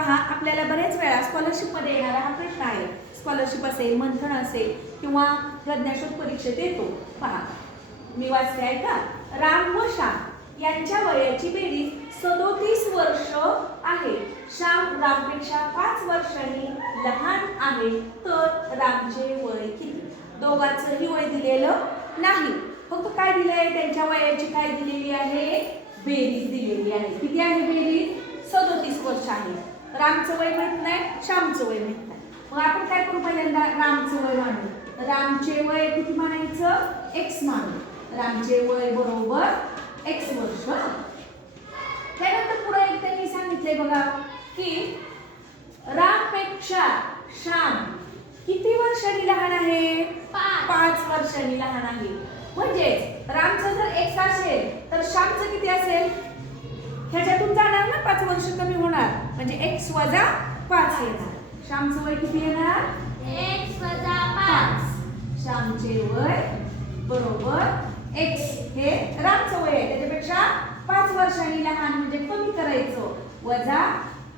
पहा आपल्याला बरेच वेळा स्कॉलरशिपमध्ये येणारा हा प्रश्न आहे. स्कॉलरशिप असेल मंथन असेल किंवा प्रज्ञाशोध परीक्षेत येतो. पहा मी वाचते का? राम व श्याम यांच्या वयाची बेरीज सदोतीस वर्ष आहे. श्याम रामपेक्षा पाच वर्षांनी लहान आहे तर रामचे वय किती? दोघांचंही वय दिलेलं नाही. फक्त काय दिलं आहे? त्यांच्या वयाची काय दिलेली आहे? बेरीज दिलेली आहे. किती आहे बेरीज? सदोतीस वर्ष आहे. रामचं वय माहीत नाही श्यामचं वय माहीत नाही. मग आपण काय करू पहिल्यांदा? रामचं वय मानू. रामचे वय किती मानायचं? एक्स मानू. रामचे वय बरोबर एक्स वर्ष. त्यानंतर पुढे एक त्यांनी सांगितले बघा की रामपेक्षा श्याम किती वर्षांनी लहान आहे? पाच. पाच वर्षांनी लहान आहे. म्हणजेच रामचं जर एक्स असेल तर श्यामचं किती असेल? ह्याच्यातून पाच वर्ष कमी होणार. म्हणजे एक्स वजा पाच येणार. श्यामचं वय किती येणार? एक वजा पाच. श्यामचे वय बरोबर एक्स हे रामचं वय आहे. त्याच्यापेक्षा पाच वर्षांनी लहान म्हणजे कमी करायचं. वजा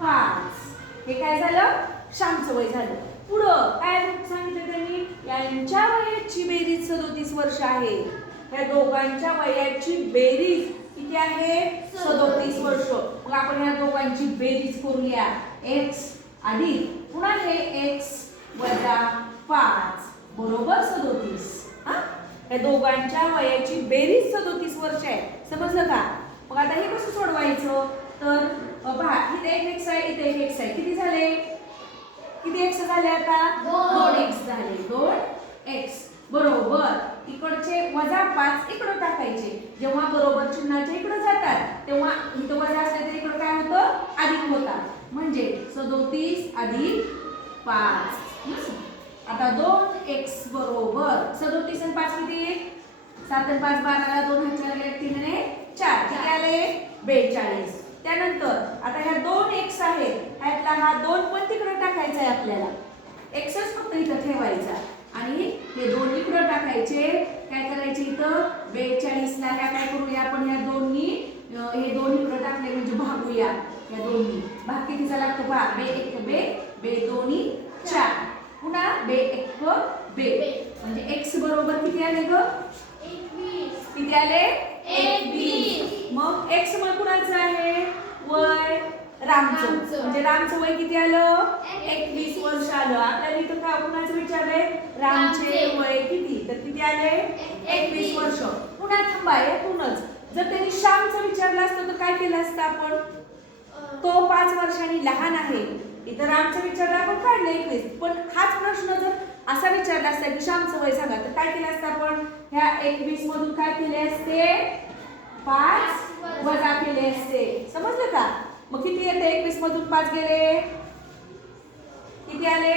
पाच. हे काय झालं? श्यामचं वय झालं. पुढं काय सांगितलं त्यांनी? यांच्या वयाची बेरीज सदोतीस वर्ष आहे. या दोघांच्या वयाची बेरीज किती आहे? सदोतीस वर्ष. मग आपण या दोघांची बेरीज करूया. एक्स आणि पुन्हा हे एक्स वजा पाच. बरोबर सदोतीस. हा? या दोघांच्या वयाची बेरीज सदोतीस वर्ष आहे. समजलं का? मग आता हे कसं सोडवायचं? तर पहा इथे एक एक्स आहे इथे एक एक्स आहे. किती झाले? किती एक्स झाले आता? दोन. एक्स झाले. दोन एक्स इकडचे वजा पाच इकडं टाकायचे. जेव्हा बरोबर चिन्हाचे इकडं जातात तेव्हा इथं वजा असले तर इकडं काय होतं? अधिक होता म्हणजे सदोतीस अधिक पाच. आता दोन एक्स बरोबर. सदोतीस आणि पाच किती? सात आणि पाच बाराला दोन हजार चार तीन चार. किती आले? बेचाळीस. त्यानंतर आता ह्या दोन एक्स आहेत ह्यातला हा दोन पण तिकडे टाकायचा आहे आपल्याला. एक्सच फक्त इथं ठेवायचा. आणि हे दोन इकडं टाकायचे? काय करायचे इथं? बेचाळीसला ह्या काय करूया आपण? ह्या दोन्ही हे दोन इकडं टाकले? म्हणजे भागूया. या दोन्ही. भाग कितीचा लागतो? पहा बे एक बे बे दोन्ही चार. पुन्हा बे एक बे. म्हणजे एक्स बरोबर किती आले ग? किती आले? एकवीस. मग एक्स मग कुणाचं आहे? रामचं. म्हणजे रामचं वय किती आलं? एकवीस. वर्ष आलं. आपल्याला इथं का कुणाचं विचारलंय? रामचे. वय किती? तर किती आले? एकवीस. वर्ष. पुन्हा थांबा यातूनच जर त्यांनी श्यामचं विचारलं असतं तर काय केलं असतं आपण? तो पाच वर्षांनी लहान आहे. इथं रामचं विचारलं आपण काढलं एकवीस. पण हाच प्रश्न जर असा विचारला असता की श्यामचं वय सांगा तर काय केलं असतं आपण? ह्या एकवीस मधून काय केले असते? पाच. वजा केले असते. समजलं का? मग किती येते? एकवीस मधून पाच गेले. किती आले?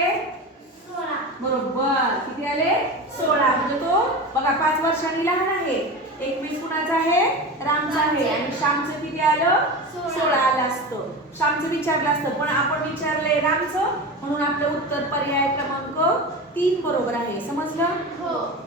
सोळा. बरोबर. किती आले? सोळा. म्हणजे तो बघा पाच वर्षांनी लहान आहे. एकवीस कुणाचा आहे? रामचा आहे. आणि श्यामचं किती आलं? सोळा. सोळा आलं असतं. श्यामचं विचारलं असतं पण आपण विचारलंय रामचं म्हणून आपलं उत्तर पर्याय क्रमांक तीन बरोबर आहे. समजलं? हो.